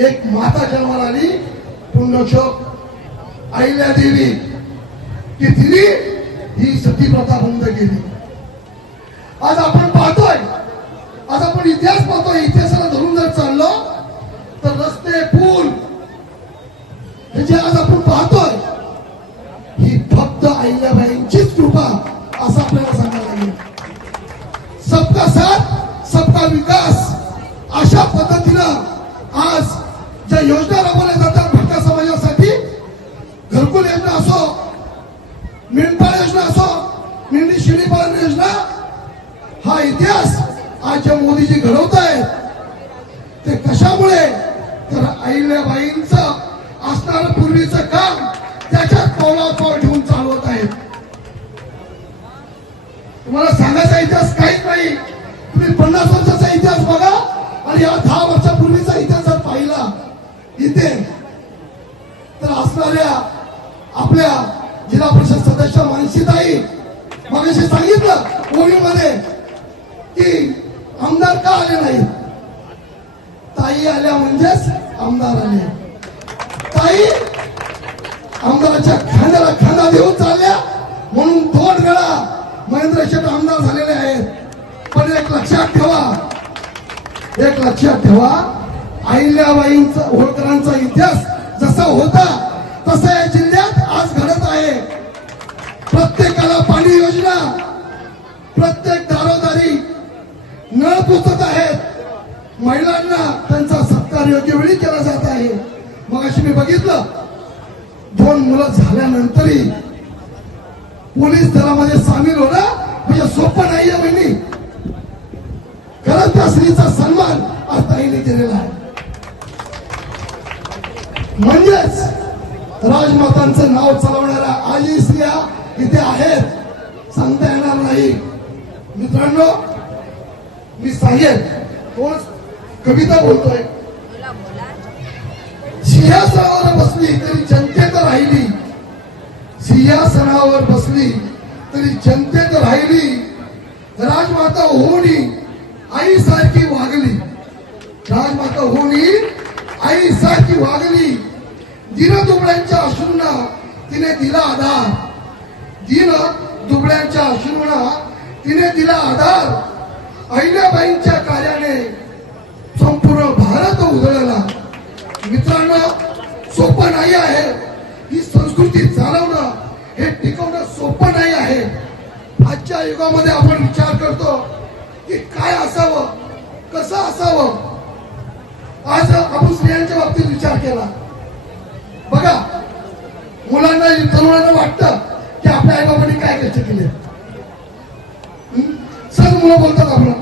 एक माता जन्माला आली, पुण्यश्लोक अहिल्यादेवी, की तिने ही सती प्रथा बंद केली. आज आपण पाहतोय, आज आपण इतिहास पाहतोय. इतिहासाला धरून जर चाललो तर रस्ते, पूल हे जे आज आपण पाहतोय, ही फक्त अहिल्याबाईंचीच कृपा असं आपल्याला सांगायला लागेल. सबका साथ सबका विकास अशा पद्धतीनं आज ज्या योजना राबवल्या जातात भटक्या समाजासाठी, घरकुल योजना असो, मेंढपाळ योजना असो, मेंढी शेळी पालन योजना, हा इतिहास आज जे मोदीजी घडवत आहेत ते कशामुळे, तर अहिल्याबाईंचं असणारं पूर्वीचं काम त्याच्यात पावलापाव ठेवून चालवत आहेत. तुम्हाला सांगायचा इतिहास काहीच नाही. तुम्ही 50 वर्षाचा इतिहास बघा आणि या 10 वर्षापूर्वीचा इतिहास पाहिला इथे, तर असणाऱ्या आपल्या जिल्हा परिषद सदस्य मानसीताई मगाशी सांगितलं ओळीमध्ये की आमदार का आले नाही. ताई आल्या म्हणजेच आमदार आले. ताई आमदाराच्या खांद्याला खांदा देऊन चालल्या म्हणून 2 वेळा महेंद्र शेठ आमदार झालेले आहेत. पण एक लक्षात ठेवा, अहिल्याबाईंचा होळकरांचा इतिहास जसा होता तसा या जिल्ह्यात आज घडत आहे. प्रत्येकाला पाणी योजना, प्रत्येक दारोदारी नळ पोचत आहेत. महिलांना त्यांचा सत्कार योग्य वेळी केला जात आहे. मग अशी मी बघितलं 2 मुलं झाल्यानंतरही पोलीस दलामध्ये सामील होणं म्हणजे सोपं नाहीये. बहिणी, खरंच त्या स्त्रीचा सन्मान आज ताईने केलेला आहे. म्हणजेच राजमातांचं नाव चालवणाऱ्या आजी स्त्रिया इथे आहेत, सांगता येणार नाही. मित्रांनो, मी सांगेन, कोण कविता बोलतोय. सिंहासनावर बसली तरी जनतेत राहिली, सिंहासनावर बसली तरी जनतेत राहिली, राजमाता होणी आईसारखी वागली, राजमाता होणी आईसारखी वागली. दीनदुबळ्यांच्या अश्रूंना तिने दिला आधार, दीनदुबळ्यांच्या अश्रूंना तिने दिला आधार. अहिल्याबाईंच्या कार्याने संपूर्ण भारत उधळला. मित्रांनो, सोपं नाही आहे. ही संस्कृती चालवणं, हे टिकवणं सोपं नाही आहे. आजच्या युगामध्ये आपण विचार करतो की काय असावं, कसं असावं. आज आपण स्त्रियांच्या बाबतीत विचार केला बघा. मुलांना, तरुणांना वाटतं की आपल्या आई बाबांनी काय कष्ट केले. सर मुलं बोलतात आपल्याला